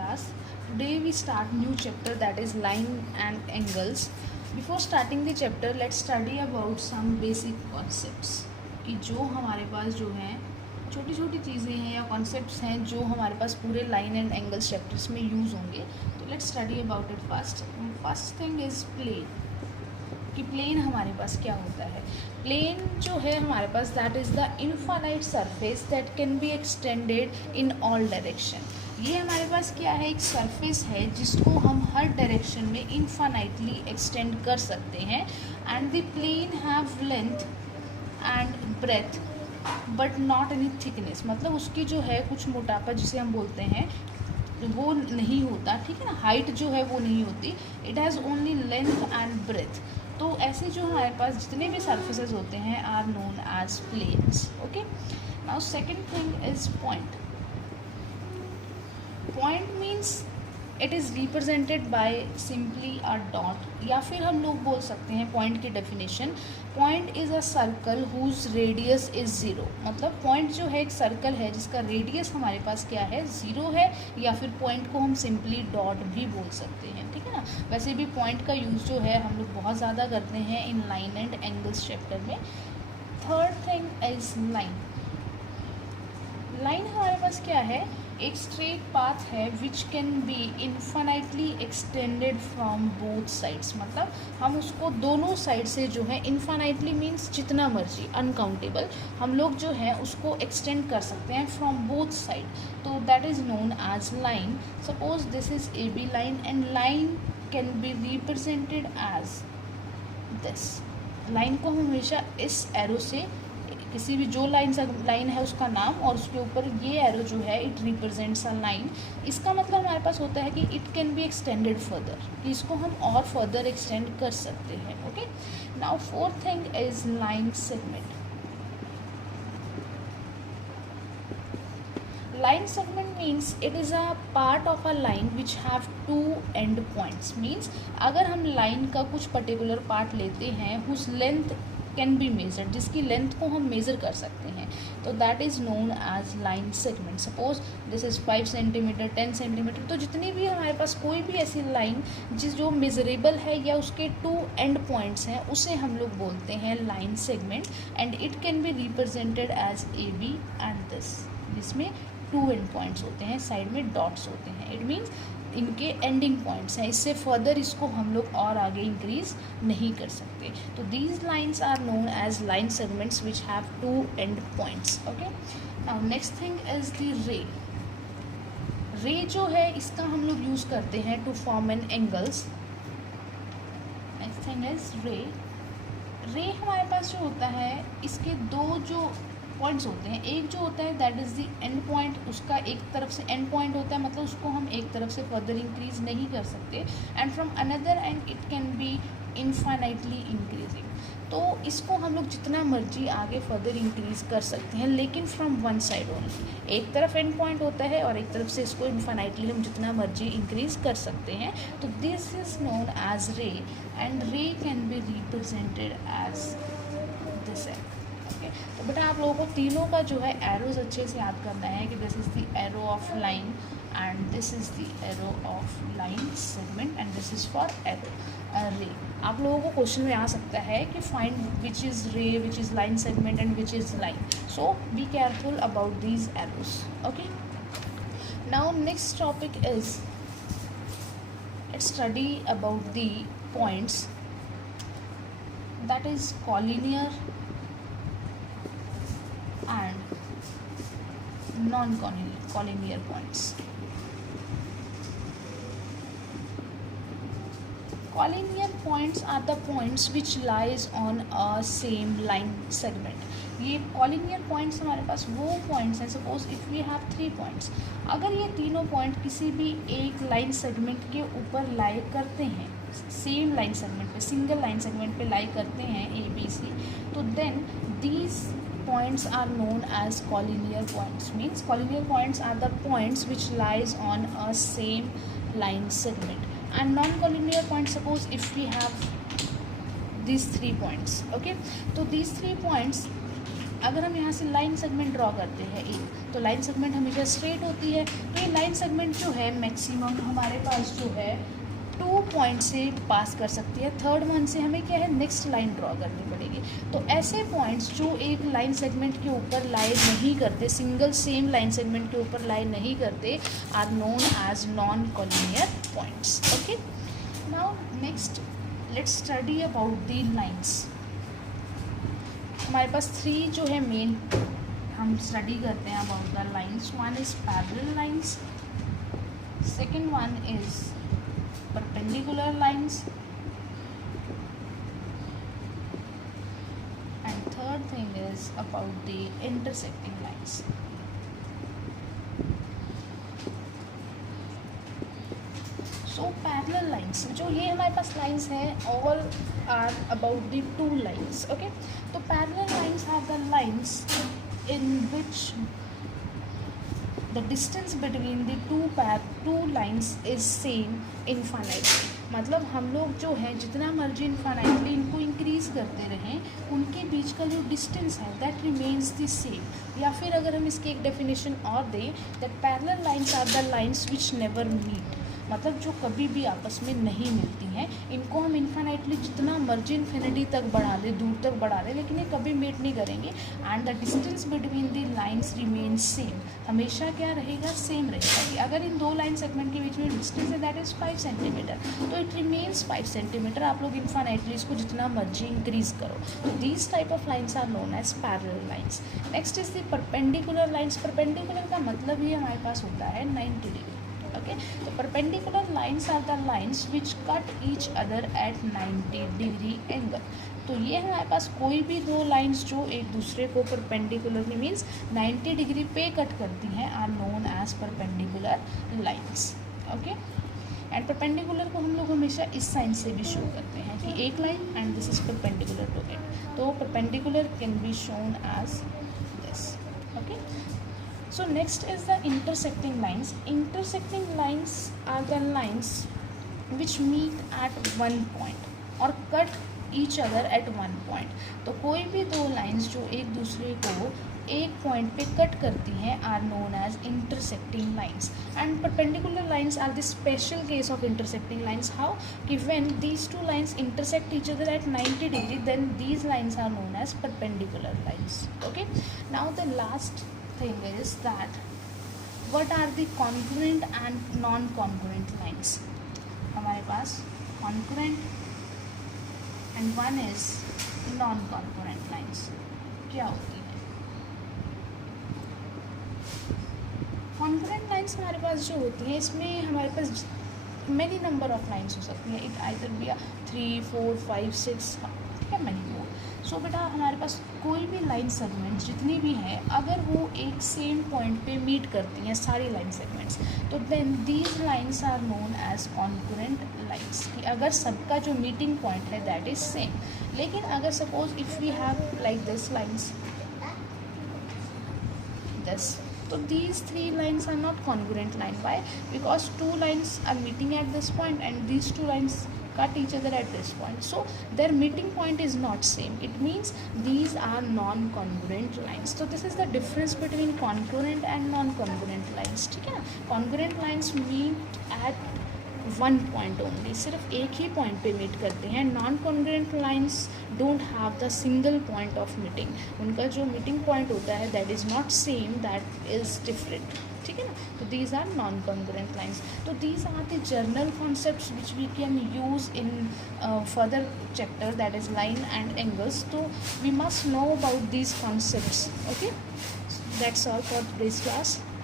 class. Today we start new chapter, that is line and angles. Before starting the chapter, let's study about some basic concepts कि जो हमारे पास जो हैं छोटी छोटी चीज़ें हैं या कॉन्सेप्ट्स हैं जो हमारे पास पूरे लाइन एंड एंगल्स चैप्टर्स में यूज़ होंगे. तो let's study about it first. First thing is plane. कि प्लेन हमारे पास क्या होता है. प्लेन जो है हमारे पास that is the infinite surface that can be extended in all direction. ये हमारे पास क्या है, एक सरफेस है जिसको हम हर डायरेक्शन में इनफाइनाइटली एक्सटेंड कर सकते हैं. And the plane have length and breadth but not any thickness. मतलब उसकी जो है कुछ मोटापा जिसे हम बोलते हैं वो नहीं होता, ठीक है ना. हाइट जो है वो नहीं होती. It has only length and breadth. तो ऐसे जो हमारे पास जितने भी सर्फेसेस होते हैं are known as planes. Okay. Now second thing is point. Point means it is represented by simply a dot, या फिर हम लोग बोल सकते हैं पॉइंट की definition. Point is a circle whose radius is zero. मतलब पॉइंट जो है एक सर्कल है जिसका रेडियस हमारे पास क्या है, ज़ीरो है. या फिर पॉइंट को हम सिंपली डॉट भी बोल सकते हैं, ठीक है ना. वैसे भी पॉइंट का यूज़ जो है हम लोग बहुत ज़्यादा करते हैं इन लाइन एंड एंगल्स चैप्टर में. Third thing is line. Line हमारे पास क्या है, एक स्ट्रेट पाथ है which can be infinitely extended from both sides. मतलब हम उसको दोनों साइड से जो है इन्फाइनाइटली मीन्स जितना मर्जी, अनकाउंटेबल, हम लोग जो है उसको एक्सटेंड कर सकते हैं फ्रॉम बोथ साइड. तो that is known as line. Suppose this is A B line and line can be represented as this. Line को हम हमेशा इस एरो से, किसी भी जो लाइन है उसका नाम और उसके ऊपर ये एरो जो है इट रिप्रेजेंट्स अ लाइन. इसका मतलब हमारे पास होता है कि it can be extended further, कि इसको हम और फर्दर एक्सटेंड कर सकते हैं. Okay. Now fourth thing is line segment. Line segment means it is a part of a line which have two end points. Means अगर हम लाइन का कुछ पर्टिकुलर पार्ट लेते हैं whose length can be measured, जिसकी length को हम measure कर सकते हैं, तो that is known as line segment. Suppose this is 5 centimetre, 10 centimetre. तो जितनी भी हमारे पास कोई भी ऐसी लाइन जो मेजरेबल है या उसके टू एंड पॉइंट्स हैं उसे हम लोग बोलते हैं line segment. And it can be represented as A B and this, जिसमें टू एंड पॉइंट्स होते हैं, साइड में डॉट्स होते हैं. इट मीन्स इनके एंडिंग पॉइंट्स हैं. इससे फर्दर इसको हम लोग और आगे इंक्रीज नहीं कर सकते. तो these lines are known as line segments which have two end points. Okay. Now next thing is the ray. Ray जो है इसका हम लोग यूज़ करते हैं to form an angles. Next thing is ray. Ray हमारे पास जो होता है इसके दो जो पॉइंट्स होते हैं, एक जो होता है that is the end point. उसका एक तरफ से एंड पॉइंट होता है, मतलब उसको हम एक तरफ से फर्दर इंक्रीज नहीं कर सकते. And from another and it can B infinitely increasing. तो इसको हम लोग जितना मर्जी आगे फर्दर इंक्रीज कर सकते हैं, लेकिन फ्रॉम वन साइड ओनली. एक तरफ एंड पॉइंट होता है और एक तरफ से इसको इनफाइनाइटली हम जितना मर्जी इंक्रीज कर सकते हैं. तो this is known as ray and ray can be represented as this है. तो बेटा आप लोगों को तीनों का जो है एरोज अच्छे से याद करना है कि this is the arrow of line and this is the arrow of line segment and this is for aero रे. आप लोगों को क्वेश्चन में आ सकता है कि फाइंड विच इज़ रे, which is line segment and which is line. So be careful about these arrows. Okay. Now next topic is study about the points, that is collinear and non-collinear points. Collinear points are the points which lies on a same line segment. ये collinear points हमारे पास वो points हैं. Suppose if we have 3 points, अगर ये तीनों point किसी भी एक लाइन सेगमेंट के ऊपर लाई करते हैं, सेम लाइन सेगमेंट पे, सिंगल लाइन सेगमेंट पे लाई करते हैं ए बी सी, तो then these points are known as collinear points. Means collinear points are the points which lies on a same line segment. And non-collinear points, suppose if we have these 3 points. Okay, so these 3 points अगर हम यहाँ से line segment draw करते हैं एक, तो line segment हमेशा straight होती है, तो ये लाइन सेगमेंट जो है मैक्सिमम हमारे पास जो है 2 पॉइंट से पास कर सकती है। थर्ड वन से हमें क्या है, नेक्स्ट लाइन ड्रॉ करनी पड़ेगी। तो ऐसे पॉइंट्स जो एक लाइन सेगमेंट के ऊपर लाई नहीं करते, सिंगल सेम लाइन सेगमेंट के ऊपर लाई नहीं करते, are known as non collinear points. Okay, now next let's study about the lines. हमारे पास 3 जो है मेन हम स्टडी करते हैं about the lines. One is parallel lines, second one is perpendicular lines, and third thing is about the intersecting lines. So parallel lines, जो ये हमारे पास lines हैं, all are about the 2 lines. Okay, तो parallel lines are the lines in which the distance between the two lines is same infinitely। मतलब हम लोग जो है जितना मर्जी इन्फाइनाइटली इनको इंक्रीज करते रहें, उनके बीच का जो डिस्टेंस है दैट रिमेन्स द सेम। या फिर अगर हम इसकी एक डेफिनेशन और दें, that parallel lines are the lines which never meet, मतलब जो कभी भी आपस में नहीं मिलती हैं। इनको हम इन्फाइनाइटली जितना मर्जी इन्फिनिटी तक बढ़ा दें, दूर तक बढ़ा दें, लेकिन ये कभी मीट नहीं करेंगे। And the distance between the lines remain same, हमेशा क्या रहेगा, सेम रहेगा। कि अगर इन 2 लाइन सेगमेंट के बीच में डिस्टेंस है दैट इज़ 5 सेंटीमीटर, तो इट रिमेन्स 5 सेंटीमीटर। आप लोग इन्फाइनाइटली इसको जितना मर्जी इंक्रीज करो। तो these type of lines are known as parallel lines. Next is the perpendicular lines. Perpendicular का मतलब ही हमारे पास होता है 90 डिग्री। ओके, तो perpendicular lines are the lines which cut each other at 90 degree angle. तो ये हमारे पास कोई भी 2 लाइन्स जो एक दूसरे को परपेंडिकुलरली मीन्स 90 डिग्री पे कट करती हैं are known as perpendicular lines. Okay, and perpendicular को हम लोग हमेशा इस साइन से भी शो करते हैं कि एक line and this is perpendicular to it. तो perpendicular can be shown as this. Okay, so next is the intersecting lines. Intersecting lines are the lines which meet at one point or cut each other at one point. तो कोई भी 2 lines जो एक दूसरे को एक point पे cut करती हैं are known as intersecting lines. And perpendicular lines are the special case of intersecting lines. How कि when these 2 lines intersect each other at 90 degree, then these lines are known as perpendicular lines. Okay, now the last thing is that what are the congruent and non-congruent lines। हमारे पास congruent and one is non-congruent lines। क्या होती है congruent lines? हमारे पास जो होती हैं इसमें हमारे पास many number of lines हो सकती हैं। it either be 3, 4, 5, 6 या many more। सो बेटा हमारे पास कोई भी लाइन सेगमेंट्स जितनी भी हैं, अगर वो एक सेम पॉइंट पे मीट करती हैं सारी लाइन सेगमेंट्स, तो then these lines are known as concurrent lines. कि अगर सबका जो मीटिंग पॉइंट है दैट इज सेम। लेकिन अगर suppose if we have like this lines this, तो these 3 lines are not congruent line. Why? Because 2 lines are meeting at this point and these 2 lines cut each other at this point, so their meeting point is not same. It means these are non-congruent lines. So this is the difference between congruent and non-congruent lines। ठीक है ना, congruent lines meet at 1 point only, सिर्फ एक ही point पे meet करते हैं। Non congruent lines don't have the single point of meeting. उनका जो मीटिंग पॉइंट होता है that is not same, that is different. ठीक है ना, तो these are non congruent lines. तो these are the general concepts which we can use in further chapter that is line and angles. तो we must know about these concepts. Okay, that's all for this class.